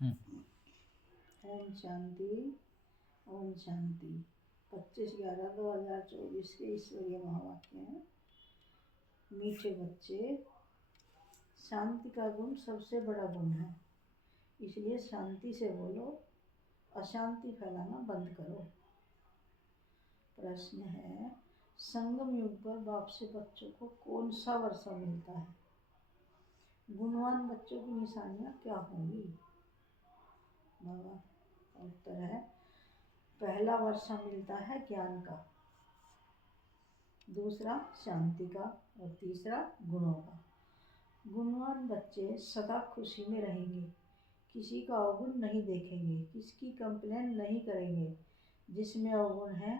ओम शांति। ओम शांति। 25/11/2024 के ईश्वरीय महावाक्य हैं। मीठे बच्चे, शांति का गुण सबसे बड़ा गुण है, इसलिए शांति से बोलो, अशांति फैलाना बंद करो। प्रश्न है, संगम युग पर बाप से बच्चों को कौन सा वर्षा मिलता है? गुणवान बच्चों की निशानियां क्या होंगी? बाबा का उत्तर है, पहला वर्षा मिलता है ज्ञान का, दूसरा शांति का और तीसरा गुणों का। गुणवान बच्चे सदा खुशी में रहेंगे, किसी का अवगुण नहीं देखेंगे, किसकी कंप्लेन नहीं करेंगे, जिसमें अवगुण है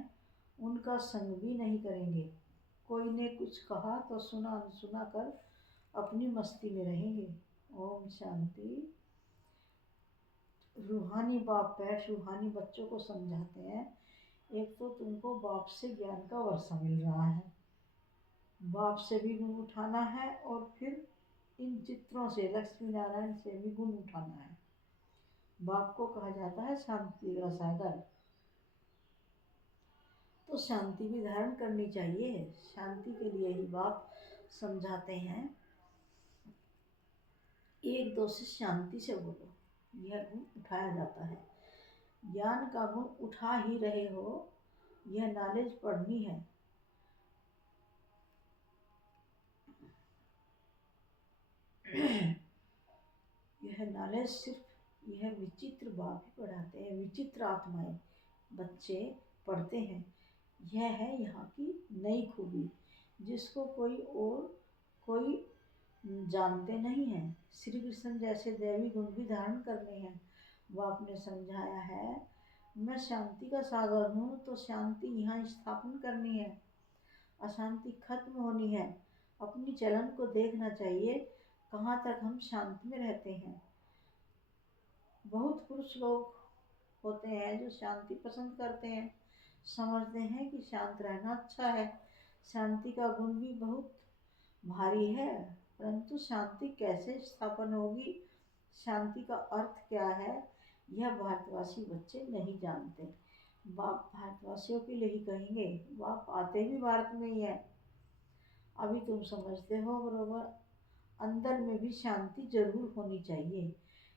उनका संग भी नहीं करेंगे। कोई ने कुछ कहा तो सुना अनसुना कर अपनी मस्ती में रहेंगे। ओम शांति। रूहानी बाप बैठ रूहानी बच्चों को समझाते हैं, एक तो तुमको बाप से ज्ञान का वर्षा मिल रहा है, बाप से भी गुण उठाना है और फिर इन चित्रों से लक्ष्मी नारायण से भी गुण उठाना है। बाप को कहा जाता है शांति का सागर, तो शांति भी धारण करनी चाहिए। शांति के लिए ही बाप समझाते हैं, एक दो से शांति से बोलो, यह गुण उठाया जाता है। ज्ञान का गुण उठा ही रहे हो, यह नॉलेज पढ़नी है। यह नॉलेज सिर्फ यह विचित्र बाप ही पढ़ाते हैं, विचित्र आत्माएं बच्चे पढ़ते हैं। यह है यहाँ की नई खूबी, जिसको कोई जानते नहीं हैं। श्री कृष्ण जैसे दैवी गुण भी धारण करने हैं। बाप ने समझाया है, मैं शांति का सागर हूँ, तो शांति यहाँ स्थापन करनी है, अशांति खत्म होनी है। अपनी चलन को देखना चाहिए, कहाँ तक हम शांति में रहते हैं। बहुत पुरुष लोग होते हैं जो शांति पसंद करते हैं, समझते हैं कि शांत रहना अच्छा है। शांति का गुण भी बहुत भारी है, परंतु शांति कैसे स्थापन होगी, शांति का अर्थ क्या है, यह भारतवासी बच्चे नहीं जानते। बाप भारतवासियों के लिए ही कहेंगे, बाप आते भी भारत में ही है। अभी तुम समझते हो बरोबर, अंदर में भी शांति जरूर होनी चाहिए।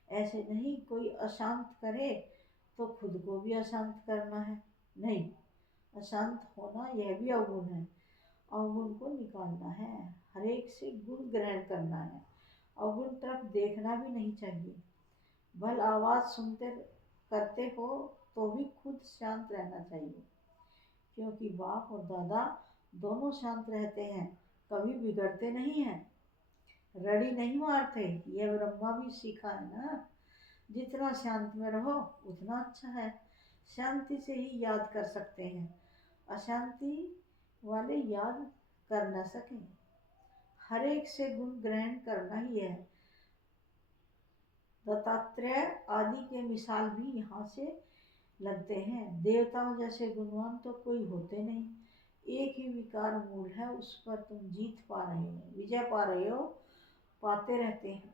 ऐसे नहीं कोई अशांत करे तो खुद को भी अशांत करना है, नहीं। अशांत होना यह भी अवगुण है, अवगुण को निकालना है, हर एक से गुण ग्रहण करना है। अवगुण तरफ देखना भी नहीं चाहिए। भल आवाज सुनते करते हो तो भी खुद शांत रहना चाहिए, क्योंकि बाप और दादा दोनों शांत रहते हैं, कभी बिगड़ते नहीं हैं, रड़ी नहीं मारते। यह ब्रह्मा भी सीखा है ना, जितना शांत में रहो उतना अच्छा है। शांति से ही याद कर सकते हैं, अशांति वाले याद कर न सके। हर एक से गुण ग्रहण करना ही है। दत्तात्रेय आदि के मिसाल भी यहाँ से लगते हैं। देवताओं जैसे गुणवान तो कोई होते नहीं। एक ही विकार मूल है, उस पर तुम जीत पा रहे हो, विजय पा रहे हो, पाते रहते हैं।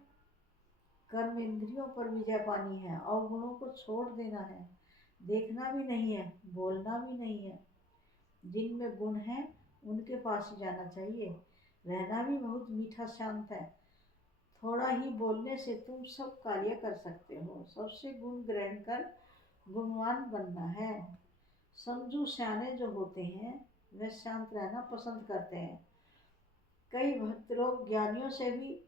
कर्म इंद्रियों पर विजय पानी है, अवगुणों को छोड़ देना है, देखना भी नहीं है, बोलना भी नहीं है। जिनमें गुण है उनके पास ही जाना चाहिए। रहना भी बहुत मीठा शांत है। थोड़ा ही बोलने से तुम सब कार्य कर सकते हो। सबसे गुण ग्रहण कर गुणवान बनना है। समझू सियाने जो होते हैं वे शांत रहना पसंद करते हैं। कई भक्त लोग ज्ञानियों से भी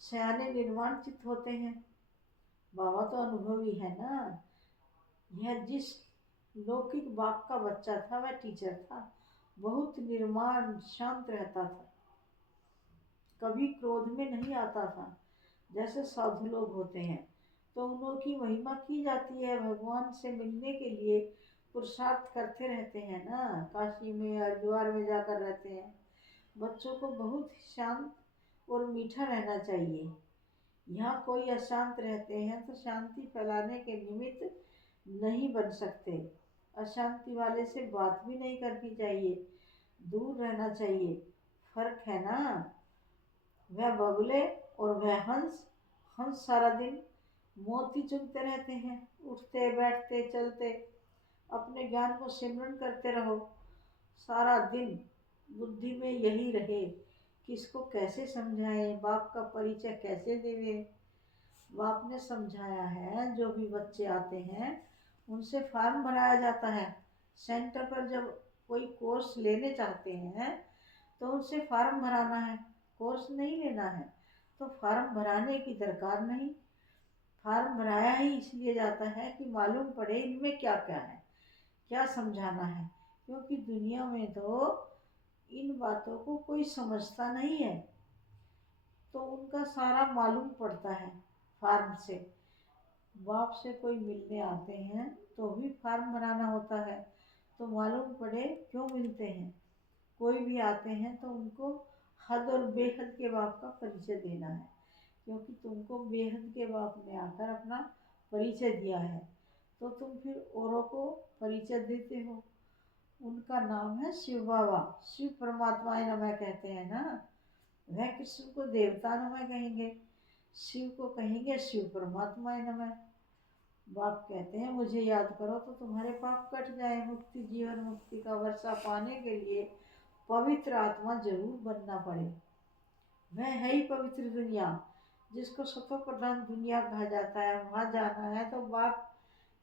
सियाने निर्वाण चित्त होते हैं। बाबा तो अनुभवी है ना। यह जिस लौकिक बाप का बच्चा था वह टीचर था, बहुत निर्माण शांत रहता था, कभी क्रोध में नहीं आता था। जैसे साधु लोग होते हैं तो उन्हों की महिमा की जाती है, भगवान से मिलने के लिए पुरुषार्थ करते रहते हैं ना, काशी में हरिद्वार में जाकर रहते हैं। बच्चों को बहुत शांत और मीठा रहना चाहिए। यहाँ कोई अशांत रहते हैं तो शांति फैलाने के निमित्त नहीं बन सकते। अशांति वाले से बात भी नहीं करनी चाहिए, दूर रहना चाहिए। फर्क है ना, वह बगुले और वह हंस। हंस सारा दिन मोती चुनते रहते हैं, उठते बैठते चलते। अपने ज्ञान को सिमरन करते रहो सारा दिन। बुद्धि में यही रहे, किसको कैसे समझाएं, बाप का परिचय कैसे देवे। बाप ने समझाया है, जो भी बच्चे आते हैं उनसे फॉर्म भराया जाता है। सेंटर पर जब कोई कोर्स लेने चाहते हैं तो उनसे फॉर्म भराना है, कोर्स नहीं लेना है। तो फॉर्म भराने की दरकार नहीं। फॉर्म भराया ही इसलिए जाता है कि मालूम पड़े इनमें क्या क्या है, क्या समझाना है। क्योंकि दुनिया में तो इन बातों को कोई समझता नहीं है, तो उनका सारा मालूम पड़ता है फॉर्म से। बाप से कोई मिलने आते हैं तो भी फॉर्म भराना होता है, तो मालूम पड़े क्यों मिलते हैं। कोई भी आते हैं तो उनको हद और बेहद के बाप का परिचय देना है, क्योंकि तुमको बेहद के बाप ने आकर अपना परिचय दिया है, तो तुम फिर औरों को परिचय देते हो। उनका नाम है शिव बाबा। शिव परमात्मा नमः कहते हैं ना, वह कृष्ण को देवता नमः कहेंगे, शिव को कहेंगे शिव परमात्मा नमः। बाप कहते हैं मुझे याद करो तो तुम्हारे पाप कट जाए। मुक्ति जीवन मुक्ति का वर्षा पाने के लिए पवित्र आत्मा जरूर बनना पड़े। वह है ही पवित्र दुनिया, जिसको सतो प्रधान दुनिया कहा जाता है। वहाँ जाना है तो बाप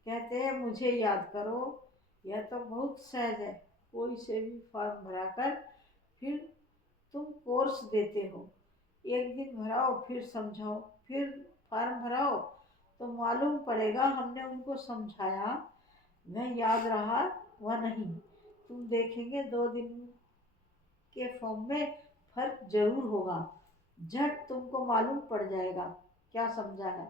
कहते हैं मुझे याद करो। यह तो बहुत सहज है, कोई से भी फॉर्म भराकर फिर तुम कोर्स देते हो। एक दिन भराओ फिर समझाओ, फिर फॉर्म भराओ तो मालूम पड़ेगा हमने उनको समझाया, वह याद रहा वह नहीं। तुम देखेंगे 2 दिन के फॉर्म में फर्क जरूर होगा। झट तुमको मालूम पड़ जाएगा क्या समझा है।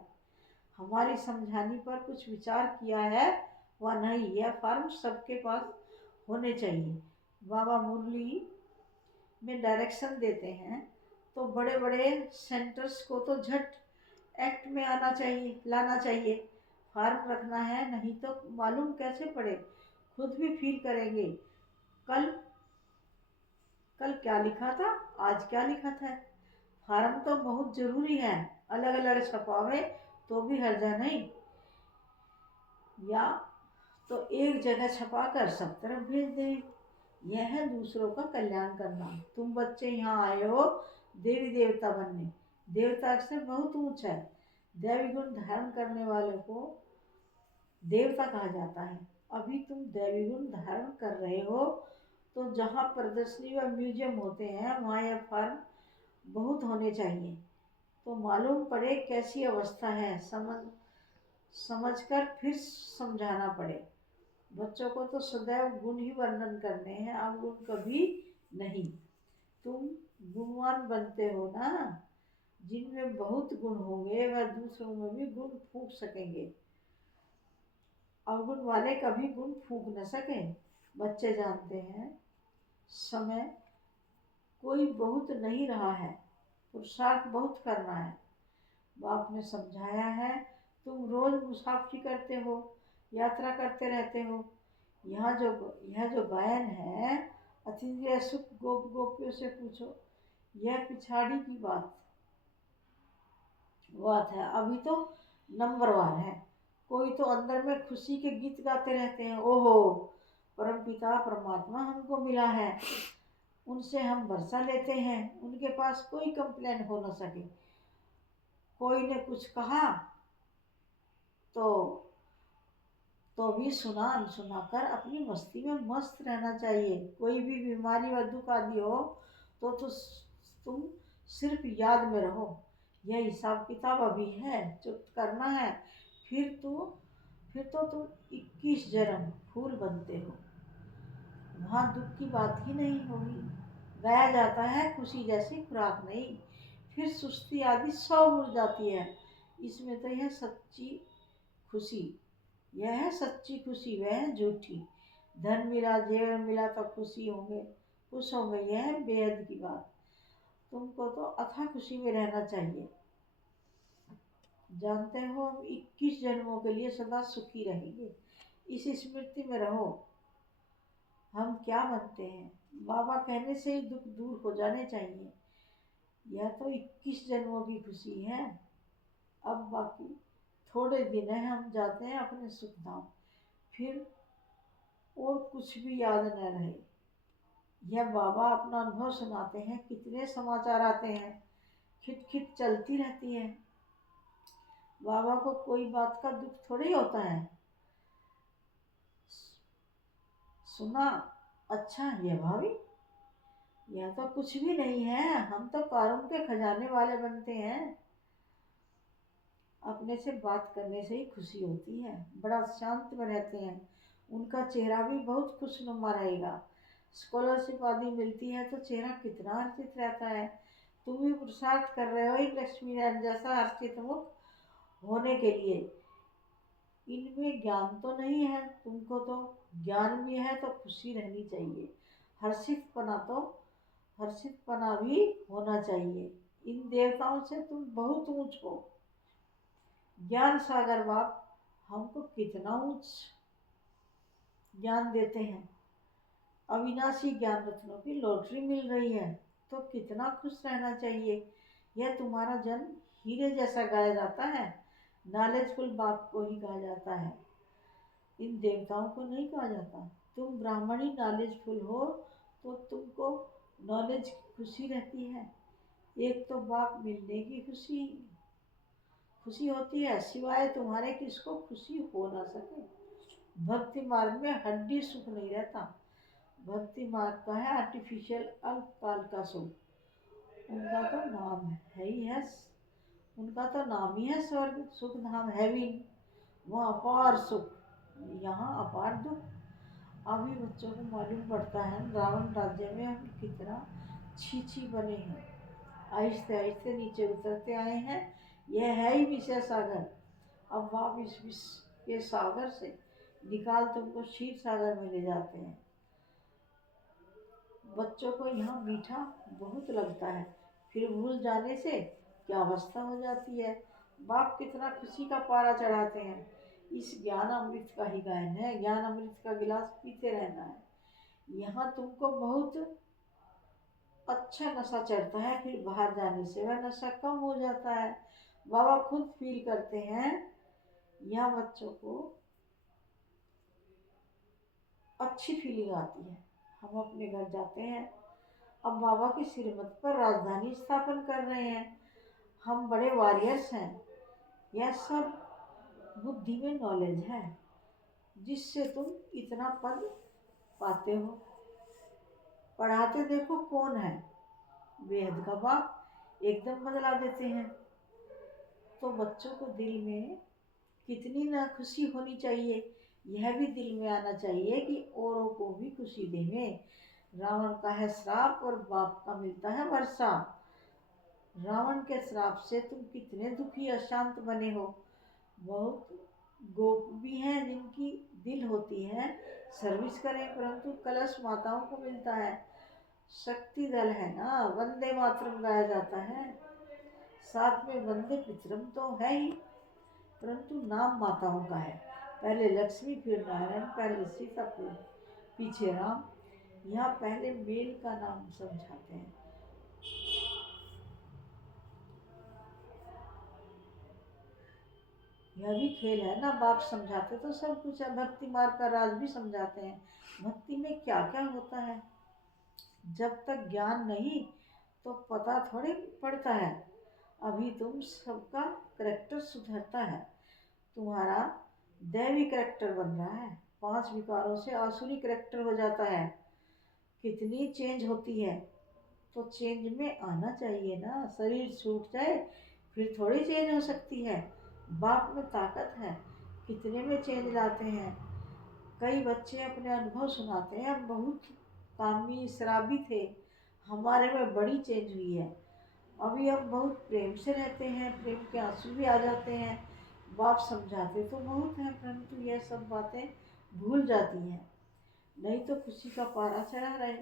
हमारी समझाने पर कुछ विचार किया है वह नहीं। यह फॉर्म सबके पास होने चाहिए। बाबा मुरली में डायरेक्शन देते हैं तो बड़े बड़े सेंटर्स को तो झट एक्ट में आना चाहिए, लाना चाहिए। फॉर्म रखना है, नहीं तो मालूम कैसे पड़े। खुद भी फील करेंगे कल कल क्या लिखा था, आज क्या लिखा था। फॉर्म तो बहुत जरूरी है, अलग अलग छपावे तो भी हर्जा नहीं, या तो एक जगह छपा कर सब तरफ भेज दे। यह है दूसरों का कल्याण करना। तुम बच्चे यहाँ आए हो देवी देवता बनने। देवता अक्षर बहुत ऊंचा है। दैवी गुण धारण करने वाले को देवता कहा जाता है। अभी तुम दैवी गुण धारण कर रहे हो, तो जहाँ प्रदर्शनी व म्यूजियम होते हैं वहाँ यह फॉर्म बहुत होने चाहिए, तो मालूम पड़े कैसी अवस्था है। समझकर फिर समझाना पड़े। बच्चों को तो सदैव गुण ही वर्णन करने हैं, अवगुण कभी नहीं। तुम गुणवान बनते हो ना, जिनमें बहुत गुण होंगे वह दूसरों में भी गुण फूंक सकेंगे। अवगुण वाले कभी गुण फूंक न सके। बच्चे जानते हैं समय कोई बहुत नहीं रहा है, पुरुषार्थ बहुत करना है। बाप ने समझाया है, तुम रोज मुसाफरी करते हो, यात्रा करते रहते हो। यह जो गायन है, अतीन्द्रिय सुख गोप गोपियों से पूछो, यह पिछाड़ी की बात है। अभी तो नंबरवार है। कोई तो अंदर में खुशी के गीत गाते रहते हैं, ओहो परमपिता परमात्मा हमको मिला है। उनसे हम भरोसा लेते हैं, उनके पास कोई कंप्लेन हो न सके। कोई ने कुछ कहा तो भी सुना अनसुना कर अपनी मस्ती में मस्त रहना चाहिए। कोई भी बीमारी व दुख आदि हो तो तुम सिर्फ याद में रहो। यह हिसाब किताब अभी है जो करना है। फिर तो तुम 21 जन्म फूल बनते हो, वहाँ दुख की बात ही नहीं होगी। गाया जाता है खुशी जैसी खुराक नहीं, फिर सुस्ती आदि 100 उड़ जाती है। इसमें तो यह सच्ची खुशी, यह है सच्ची खुशी, वह है झूठी। धन मिला जेवर मिला तो खुशी होंगे, खुश होंगे, यह है बेहद की बात। तुमको तो अथा खुशी में रहना चाहिए। जानते हो हम 21 जन्मों के लिए सदा सुखी रहेंगे, इस स्मृति में रहो। हम क्या बनते हैं, बाबा कहने से ही दुख दूर हो जाने चाहिए। यह तो 21 जन्मों की खुशी है। अब बाकी थोड़े दिन है हम जाते हैं अपने सुख धाम, फिर और कुछ भी याद न रहे। यह बाबा अपना अनुभव सुनाते हैं, कितने समाचार आते हैं, खिट चलती रहती है। बाबा को कोई बात का दुख थोड़ी होता है। सुना? अच्छा ये भाभी, यह तो कुछ भी नहीं है, हम तो कारुण के खजाने वाले बनते हैं। अपने से बात करने से ही खुशी होती है, बड़ा शांत में रहते हैं। उनका चेहरा भी बहुत खुशनुमा रहेगा। स्कॉलरशिप आदि मिलती है तो चेहरा कितना हर्षित रहता है। तुम भी पुरुषार्थ कर रहे हो एक लक्ष्मी नारायण जैसा हर्षित मुख होने के लिए। इनमें ज्ञान तो नहीं है, तुमको तो ज्ञान भी है, तो खुशी रहनी चाहिए। हर्षितपना भी होना चाहिए। इन देवताओं से तुम बहुत ऊंच हो। ज्ञान सागर बाप हमको कितना ऊंच ज्ञान देते हैं। अविनाशी ज्ञान रत्नों की लॉटरी मिल रही है तो कितना खुश रहना चाहिए। यह तुम्हारा जन्म हीरे जैसा गाया जाता है। नॉलेजफुल बाप को ही कहा जाता है, इन देवताओं को नहीं कहा जाता। तुम ब्राह्मणी नॉलेजफुल हो तो तुमको नॉलेज की खुशी रहती है। एक तो बाप मिलने की खुशी होती है, सिवाय तुम्हारे किसको खुशी हो ना सके। भक्ति मार्ग में हड्डी सुख नहीं रहता। भक्ति मार्ग का है आर्टिफिशियल अल्पकाल का सुख। उनका तो नाम है ही है उनका तो नाम ही है स्वर्ग, सुख धाम, हेवन। वहाँ अपार सुख, यहाँ अपार दुख। अभी बच्चों को मालूम पड़ता है रावण राज्य में हम कितना छी बने हैं। आहिस्ते आहिस्ते नीचे उतरते आए हैं। यह है ही विषय सागर। अब आप इस विष के सागर से निकाल तुमको क्षीर सागर में ले जाते हैं। बच्चों को यहाँ मीठा बहुत लगता है, फिर भूल जाने से क्या अवस्था हो जाती है। बाप कितना खुशी का पारा चढ़ाते हैं। इस ज्ञान अमृत का ही गायन है, ज्ञान अमृत का गिलास पीते रहना है। यहाँ तुमको बहुत अच्छा नशा चढ़ता है, फिर बाहर जाने से वह नशा कम हो जाता है। बाबा खुद फील करते हैं। यहाँ बच्चों को अच्छी फीलिंग आती है। हम अपने घर जाते हैं, अब बाबा की श्रीमत पर राजधानी स्थापन कर रहे हैं। हम बड़े वॉरियर्स हैं। यह सब बुद्धि में नॉलेज है जिससे तुम इतना पद पाते हो। पढ़ाते देखो कौन है, बेहद का बाप एकदम बदला देते हैं। तो बच्चों को दिल में कितनी ना खुशी होनी चाहिए। यह भी दिल में आना चाहिए कि औरों को भी खुशी देंगे। रावण का है श्राप और बाप का मिलता है वर्षा। रावण के श्राप से तुम कितने दुखी अशांत बने हो। बहुत गोप भी हैं जिनकी दिल होती है सर्विस करें, परंतु कलश माताओं को मिलता है। शक्ति दल है ना, वंदे मातरम गाया जाता है, साथ में वंदे पितरम तो है ही, परंतु नाम माताओं का है। पहले लक्ष्मी, फिर नारायण, पहले सीता, फिर पीछे राम। यहाँ पहले मेल का नाम समझाते हैं। यह भी खेल है ना, बाप समझाते तो सब कुछ है। भक्ति मार्ग का राज भी समझाते हैं, भक्ति में क्या क्या होता है। जब तक ज्ञान नहीं तो पता थोड़ी पड़ता है। अभी तुम सबका करेक्टर सुधरता है, तुम्हारा दैवी करेक्टर बन रहा है। 5 विकारों से आसुरी करेक्टर हो जाता है। कितनी चेंज होती है, तो चेंज में आना चाहिए ना। शरीर छूट जाए फिर थोड़ी चेंज हो सकती है। बाप में ताकत है, कितने में चेंज लाते हैं। कई बच्चे अपने अनुभव सुनाते हैं, हम बहुत कामी शराबी थे, हमारे में बड़ी चेंज हुई है। अभी हम बहुत प्रेम से रहते हैं, प्रेम के आंसू भी आ जाते हैं। बाप समझाते तो बहुत हैं, परंतु यह सब बातें भूल जाती हैं। नहीं तो खुशी का पारा चढ़ा रहे,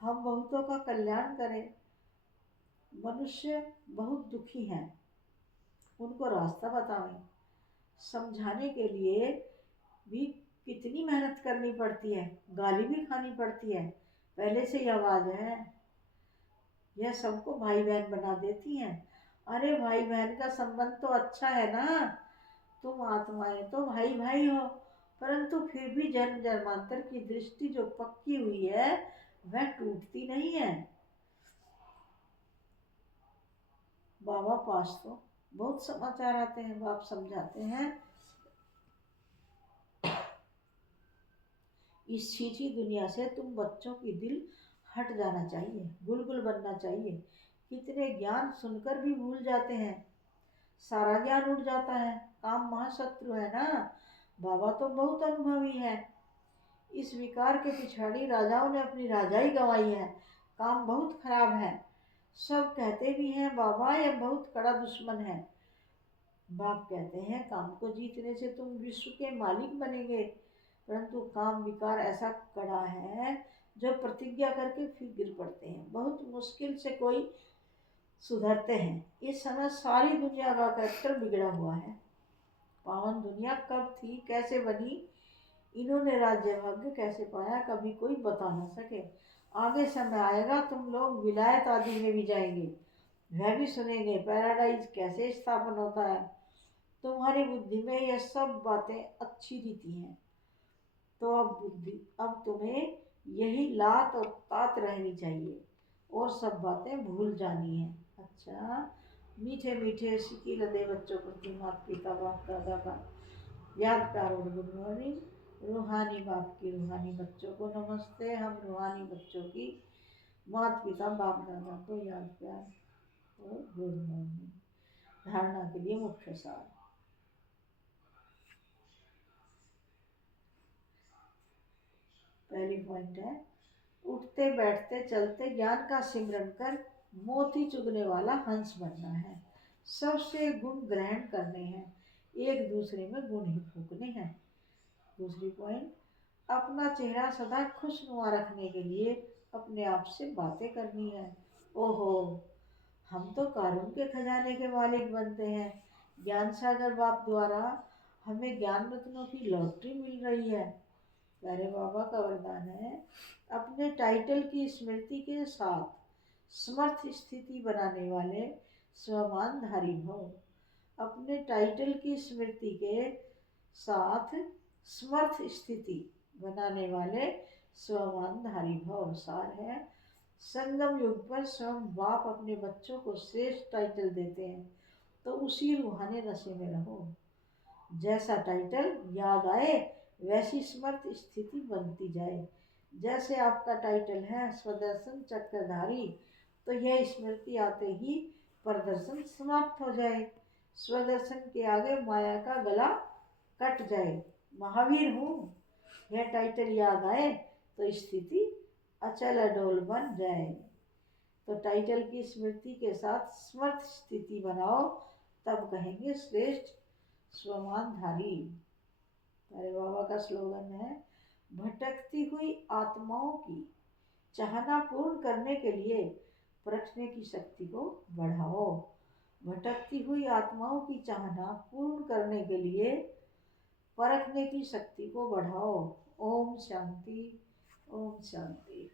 हम बहुतों का कल्याण करें। मनुष्य बहुत दुखी हैं, उनको रास्ता बताएं। समझाने के लिए भी कितनी मेहनत करनी पड़ती है, गाली भी खानी पड़ती है। पहले से ही आवाज़ है, यह सबको भाई बहन बना देती हैं। अरे भाई बहन का संबंध तो अच्छा है ना, तुम आत्माएं तो भाई भाई हो, परंतु फिर भी जन्म जन्मांतर की दृष्टि जो पक्की हुई है वह टूटती नहीं है। बाबा पास तो बहुत समाचार आते हैं, बाप समझाते हैं इस छीछी दुनिया से तुम बच्चों की दिल हट जाना चाहिए, गुलगुल बनना चाहिए। कितने ज्ञान सुनकर भी भूल जाते हैं, सारा ज्ञान उड़ जाता है। काम महाशत्रु है ना, बाबा तो बहुत अनुभवी है। इस विकार के पिछाड़ी राजाओं ने अपनी राजाई गंवाई है। काम बहुत खराब है, सब कहते भी हैं बाबा यह बहुत कड़ा दुश्मन है। बाप कहते हैं काम को जीतने से तुम विश्व के मालिक बनेंगे, परंतु काम विकार ऐसा कड़ा है जो प्रतिज्ञा करके फिर गिर पड़ते हैं। बहुत मुश्किल से कोई सुधरते हैं। इस समय सारी दुनिया का कैरेक्टर बिगड़ा हुआ है। पावन दुनिया कब थी, कैसे बनी, इन्होंने राज्य भाग्य कैसे पाया, कभी कोई बता ना सके। आगे समय आएगा तुम लोग विलायत आदि में भी जाएंगे, वह भी सुनेंगे पैराडाइज कैसे स्थापन होता है। तुम्हारी बुद्धि में यह सब बातें अच्छी रीति हैं, तो अब तुम्हें यही लात और तात रहनी चाहिए और सब बातें भूल जानी है। अच्छा, मीठे मीठे सिकी लदे बच्चों प्रति माता पिता बाप दादा का याद प्यार और गुड मॉर्निंग। रूहानी बाप की रूहानी बच्चों को नमस्ते। हम रूहानी बच्चों की माता पिता बाप दादा को याद प्यार और गुड मॉर्निंग। धारणा के लिए मुख्य सार। पहली पॉइंट है, उठते बैठते चलते ज्ञान का सिमरन कर मोती चुगने वाला हंस बनना है। सबसे गुण ग्रहण करने हैं, एक दूसरे में गुण ही फूकने हैं। दूसरी पॉइंट, अपना चेहरा सदा खुशनुमा रखने के लिए अपने आप से बातें करनी है। ओहो, हम तो कारून के खजाने के मालिक बनते हैं। ज्ञान सागर बाप द्वारा हमें ज्ञान रत्नों की लॉटरी मिल रही है। प्यारे बाबा का वरदान है, अपने टाइटल की स्मृति के साथ समर्थ स्थिति बनाने वाले स्वमानधारी भव। अपने टाइटल की स्मृति के साथ समर्थ स्थिति बनाने वाले स्वमानधारी भव। सार है, संगम युग पर स्वयं बाप अपने बच्चों को श्रेष्ठ टाइटल देते हैं, तो उसी रूहानी नशे में रहो। जैसा टाइटल याद आए वैसी समर्थ स्थिति बनती जाए। जैसे आपका टाइटल है स्वदर्शन चक्रधारी, तो यह स्मृति आते ही प्रदर्शन समाप्त हो जाए। स्वदर्शन के आगे माया का गला कट जाए। महावीर हूँ, यह टाइटल याद आए तो स्थिति अचल अडोल बन जाए। तो टाइटल की स्मृति के साथ समर्थ स्थिति बनाओ, तब कहेंगे श्रेष्ठ स्वमानधारी। अरे बाबा का स्लोगन है, भटकती हुई आत्माओं की चाहना पूर्ण करने के लिए परखने की शक्ति को बढ़ाओ। भटकती हुई आत्माओं की चाहना पूर्ण करने के लिए परखने की शक्ति को बढ़ाओ। ओम शांति, ओम शांति।